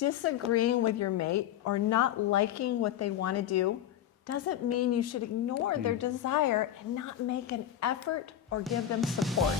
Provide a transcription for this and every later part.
Disagreeing with your mate or not liking what they want to do doesn't mean you should ignore their desire and not make an effort or give them support.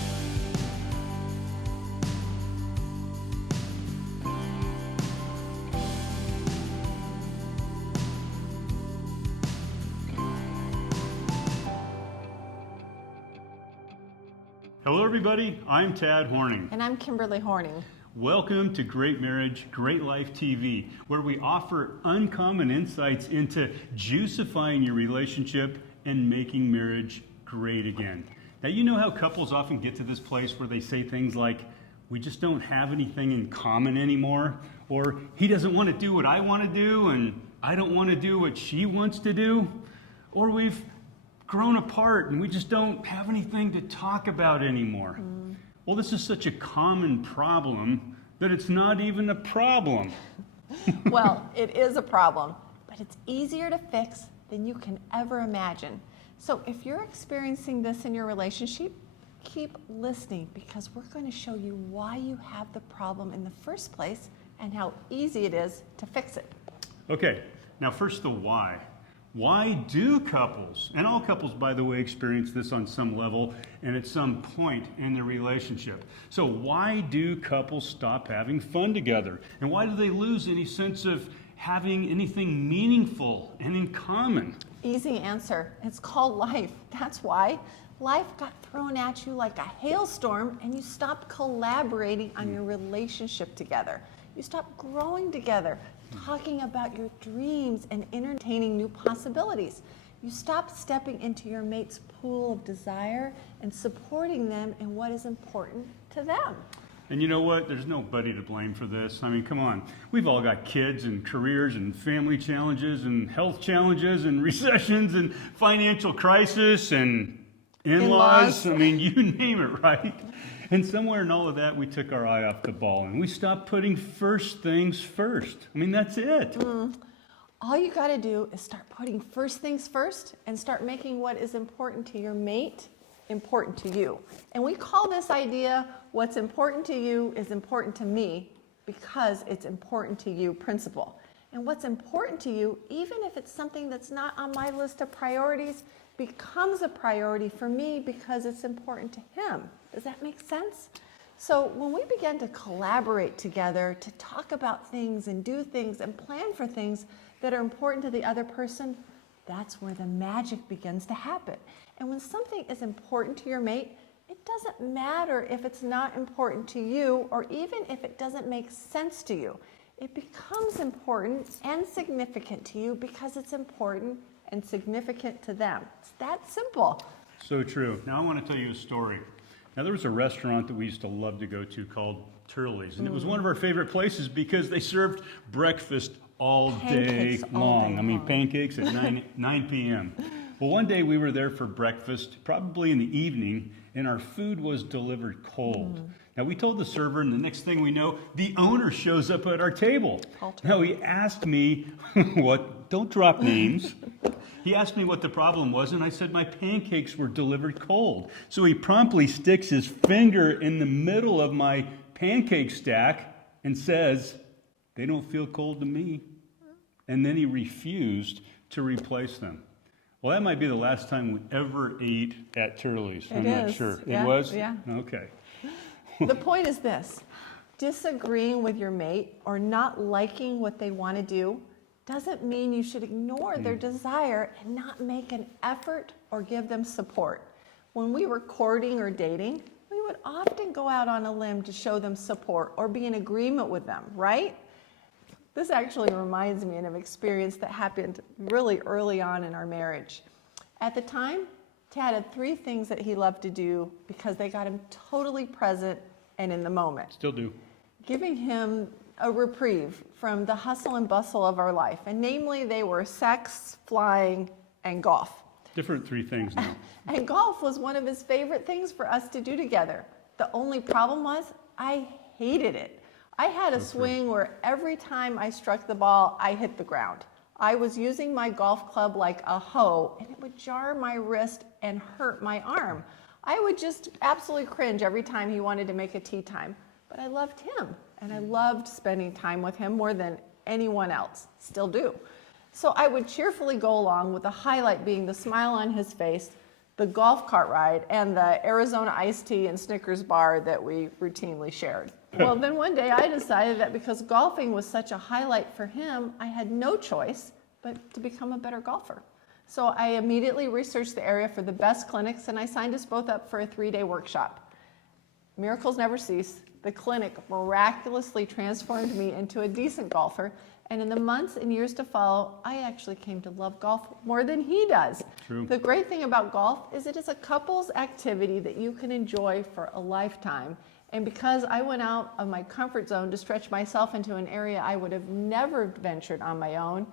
Hello everybody, I'm Tad Horning. And I'm Kimberly Horning. Welcome to Great Marriage, Great Life TV, where we offer uncommon insights into juicifying your relationship and making marriage great again. Now, you know how couples often get to this place where they say things like, we just don't have anything in common anymore, or he doesn't want to do what I want to do, and I don't want to do what she wants to do, or we've grown apart and we just don't have anything to talk about anymore. Well, this is such a common problem that it's not even a problem. Well, it is a problem, but it's easier to fix than you can ever imagine. So if you're experiencing this in your relationship, keep listening, because we're going to show you why you have the problem in the first place and how easy it is to fix it. Okay, now first the why. Why do couples, and all couples, by the way, experience this on some level and at some point in their relationship. So why do couples stop having fun together? And why do they lose any sense of having anything meaningful and in common? Easy answer. It's called life. That's why. Life got thrown at you like a hailstorm and you stopped collaborating on your relationship together. You stopped growing together, talking about your dreams and entertaining new possibilities. You stopped stepping into your mate's pool of desire and supporting them in what is important to them. And you know what? There's nobody to blame for this. I mean, come on. We've all got kids and careers and family challenges and health challenges and recessions and financial crisis and in-laws. I mean, you name it, right? And somewhere in all of that, we took our eye off the ball and we stopped putting first things first. I mean, that's it. All you got to do is start putting first things first and start making what is important to your mate important to you. And we call this idea, what's important to you is important to me because it's important to you principle. And what's important to you, even if it's something that's not on my list of priorities, becomes a priority for me because it's important to him. Does that make sense? So when we begin to collaborate together, to talk about things and do things and plan for things that are important to the other person, that's where the magic begins to happen. And when something is important to your mate, it doesn't matter if it's not important to you or even if it doesn't make sense to you. It becomes important and significant to you because it's important and significant to them. It's that simple. So true. Now I want to tell you a story. Now there was a restaurant that we used to love to go to called Turley's, and it was one of our favorite places because they served breakfast all day long. I mean, pancakes at 9 p.m. Well, one day we were there for breakfast, probably in the evening, and our food was delivered cold. Now, we told the server, and the next thing we know, the owner shows up at our table. Now, he asked me don't drop names. He asked me what the problem was, and I said my pancakes were delivered cold. So he promptly sticks his finger in the middle of my pancake stack and says, they don't feel cold to me. And then he refused to replace them. Well, that might be the last time we ever ate at Turley's. I'm not sure. Yeah, it was? Yeah. Okay. The point is this: disagreeing with your mate or not liking what they want to do doesn't mean you should ignore their desire and not make an effort or give them support. When we were courting or dating, we would often go out on a limb to show them support or be in agreement with them, right? This actually reminds me of an experience that happened really early on in our marriage. At the time, Tad had 3 things that he loved to do because they got him totally present and in the moment. Still do. Giving him a reprieve from the hustle and bustle of our life. And namely, they were sex, flying, and golf. Different 3 things now. And golf was one of his favorite things for us to do together. The only problem was I hated it. I had a swing where every time I struck the ball, I hit the ground. I was using my golf club like a hoe, and it would jar my wrist and hurt my arm. I would just absolutely cringe every time he wanted to make a tee time. But I loved him, and I loved spending time with him more than anyone else, still do. So I would cheerfully go along, with the highlight being the smile on his face, the golf cart ride, and the Arizona iced tea and Snickers bar that we routinely shared. Well, then one day I decided that because golfing was such a highlight for him, I had no choice but to become a better golfer. So I immediately researched the area for the best clinics, and I signed us both up for a 3-day workshop. Miracles never cease. The clinic miraculously transformed me into a decent golfer, and in the months and years to follow, I actually came to love golf more than he does. True. The great thing about golf is it is a couples activity that you can enjoy for a lifetime. And because I went out of my comfort zone to stretch myself into an area I would have never ventured on my own,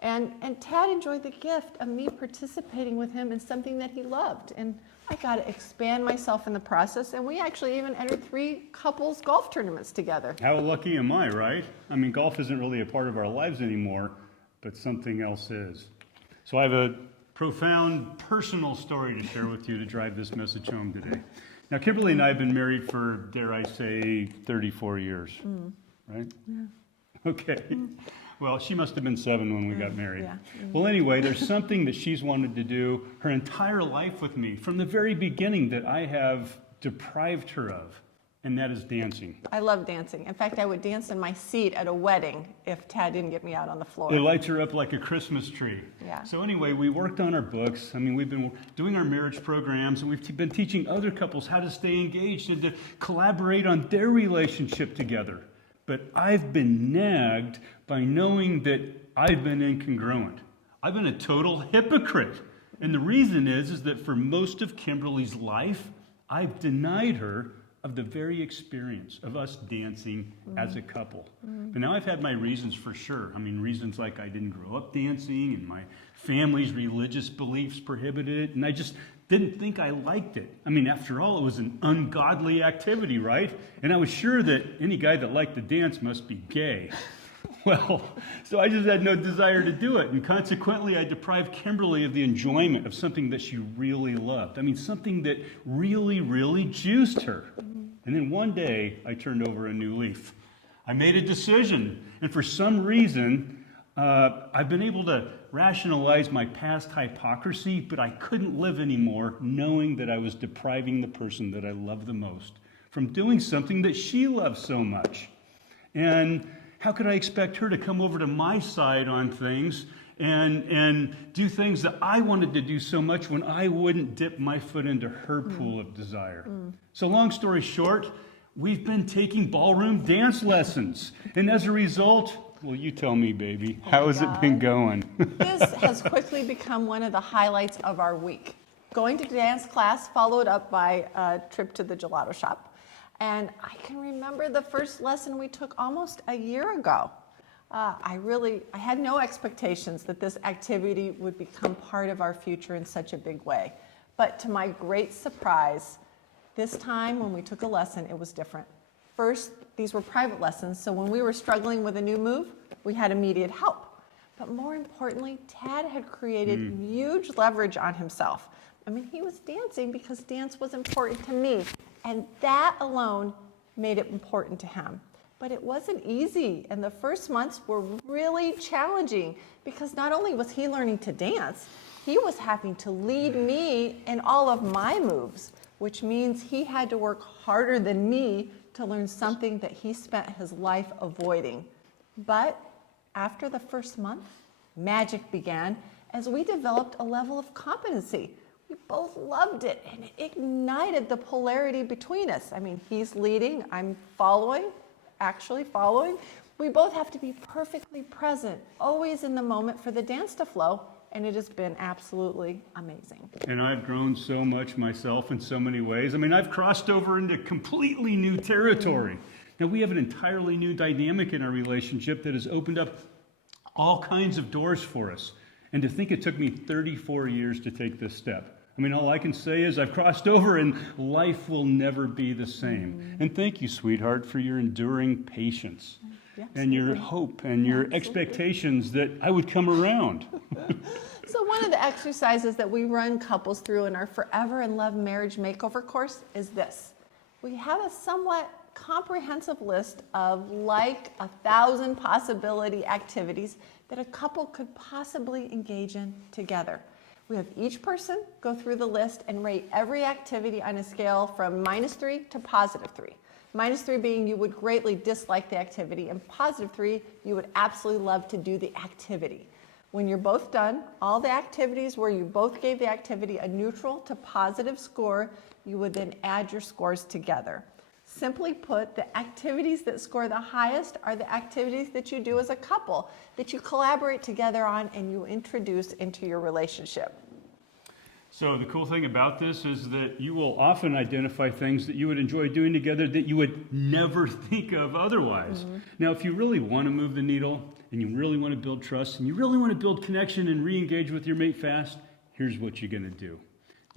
and Tad enjoyed the gift of me participating with him in something that he loved. And I got to expand myself in the process, and we actually even entered 3 couples golf tournaments together. How lucky am I, right? I mean, golf isn't really a part of our lives anymore, but something else is. So I have a profound personal story to share with you to drive this message home today. Now, Kimberly and I have been married for, dare I say, 34 years, right? Yeah. Okay. Well, she must have been 7 when we got married. Yeah. Well, anyway, there's something that she's wanted to do her entire life with me from the very beginning that I have deprived her of, and that is dancing. I love dancing. In fact, I would dance in my seat at a wedding if Tad didn't get me out on the floor. It lights her up like a Christmas tree. Yeah. So anyway, we worked on our books. I mean, we've been doing our marriage programs, and we've been teaching other couples how to stay engaged and to collaborate on their relationship together. But I've been nagged by knowing that I've been incongruent. I've been a total hypocrite. And the reason is that for most of Kimberly's life, I've denied her of the very experience of us dancing as a couple. But now I've had my reasons for sure. I mean, reasons like I didn't grow up dancing and my family's religious beliefs prohibited it, and I just didn't think I liked it. I mean, after all, it was an ungodly activity, right? And I was sure that any guy that liked to dance must be gay. Well, so I just had no desire to do it, and consequently I deprived Kimberly of the enjoyment of something that she really loved. I mean, something that really, really juiced her. And then one day I turned over a new leaf. I made a decision, and for some reason I've been able to rationalize my past hypocrisy, but I couldn't live anymore knowing that I was depriving the person that I love the most from doing something that she loves so much. And how could I expect her to come over to my side on things and do things that I wanted to do so much when I wouldn't dip my foot into her pool of desire? So long story short, we've been taking ballroom dance lessons. And as a result, well, you tell me, baby, how has it been going? This has quickly become one of the highlights of our week. Going to dance class followed up by a trip to the gelato shop. And I can remember the first lesson we took almost a year ago. I had no expectations that this activity would become part of our future in such a big way. But to my great surprise, this time when we took a lesson, it was different. First, these were private lessons, so when we were struggling with a new move, we had immediate help. But more importantly, Tad had created huge leverage on himself. I mean, he was dancing because dance was important to me, and that alone made it important to him. But it wasn't easy, and the first months were really challenging because not only was he learning to dance, he was having to lead me in all of my moves, which means he had to work harder than me to learn something that he spent his life avoiding. But after the first month, magic began as we developed a level of competency. We both loved it, and it ignited the polarity between us. I mean, he's leading, I'm actually following. We both have to be perfectly present, always in the moment for the dance to flow, and it has been absolutely amazing. And I've grown so much myself in so many ways. I mean, I've crossed over into completely new territory. Now, we have an entirely new dynamic in our relationship that has opened up all kinds of doors for us. And to think it took me 34 years to take this step. I mean, all I can say is I've crossed over and life will never be the same. And thank you, sweetheart, for your enduring patience and your hope and your expectations that I would come around. So one of the exercises that we run couples through in our Forever in Love Marriage Makeover course is this. We have a somewhat comprehensive list of like 1,000 possibility activities that a couple could possibly engage in together. We have each person go through the list and rate every activity on a scale from -3 to +3. -3 being you would greatly dislike the activity, and +3, you would absolutely love to do the activity. When you're both done, all the activities where you both gave the activity a neutral to positive score, you would then add your scores together. Simply put, the activities that score the highest are the activities that you do as a couple, that you collaborate together on and you introduce into your relationship. So the cool thing about this is that you will often identify things that you would enjoy doing together that you would never think of otherwise. Now, if you really want to move the needle and you really want to build trust and you really want to build connection and re-engage with your mate fast, here's what you're going to do.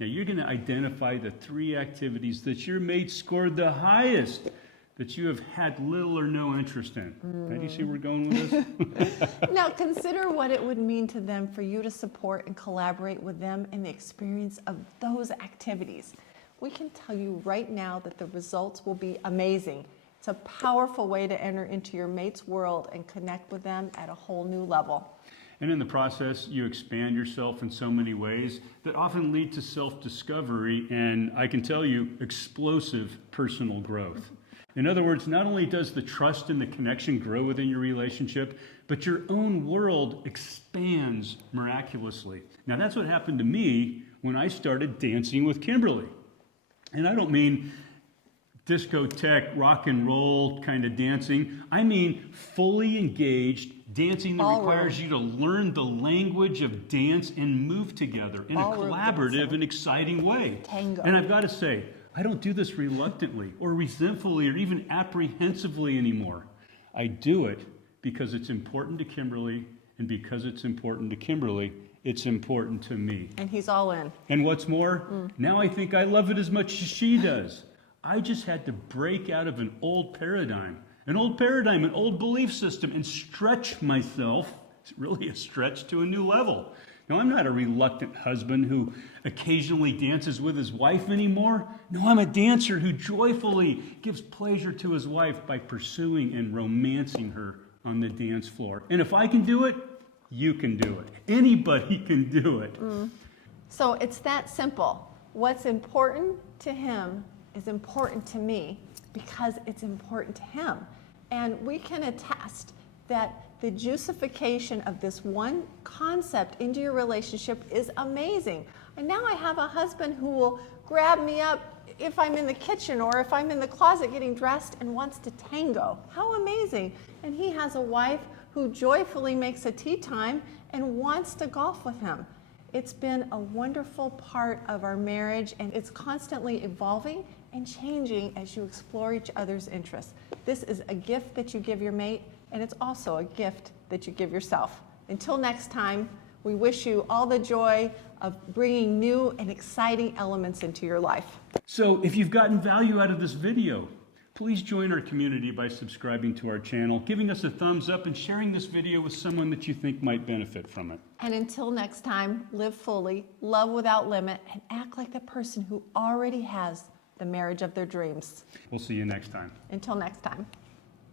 Now, you're going to identify the 3 activities that your mate scored the highest, that you have had little or no interest in. Right? Do you see where we're going with this? Now consider what it would mean to them for you to support and collaborate with them in the experience of those activities. We can tell you right now that the results will be amazing. It's a powerful way to enter into your mate's world and connect with them at a whole new level. And in the process, you expand yourself in so many ways that often lead to self-discovery and, I can tell you, explosive personal growth. In other words, not only does the trust and the connection grow within your relationship, but your own world expands miraculously. Now, that's what happened to me when I started dancing with Kimberly. And I don't mean discotheque, rock and roll kind of dancing. I mean fully engaged dancing that requires you to learn the language of dance and move together in a collaborative and exciting way. Tango. And I've got to say, I don't do this reluctantly or resentfully or even apprehensively anymore. I do it because it's important to Kimberly, and because it's important to Kimberly, it's important to me. And he's all in. And what's more, now I think I love it as much as she does. I just had to break out of an old paradigm, an old belief system, and stretch myself. It's really a stretch to a new level. Now, I'm not a reluctant husband who occasionally dances with his wife anymore. No, I'm a dancer who joyfully gives pleasure to his wife by pursuing and romancing her on the dance floor. And if I can do it, you can do it. Anybody can do it. So it's that simple. What's important to him is important to me because it's important to him. And we can attest that the juicification of this one concept into your relationship is amazing. And now I have a husband who will grab me up if I'm in the kitchen or if I'm in the closet getting dressed and wants to tango. How amazing. And he has a wife who joyfully makes a tea time and wants to golf with him. It's been a wonderful part of our marriage, and it's constantly evolving and changing as you explore each other's interests. This is a gift that you give your mate, and it's also a gift that you give yourself. Until next time, we wish you all the joy of bringing new and exciting elements into your life. So if you've gotten value out of this video, please join our community by subscribing to our channel, giving us a thumbs up, and sharing this video with someone that you think might benefit from it. And until next time, live fully, love without limit, and act like the person who already has the marriage of their dreams. We'll see you next time. Until next time.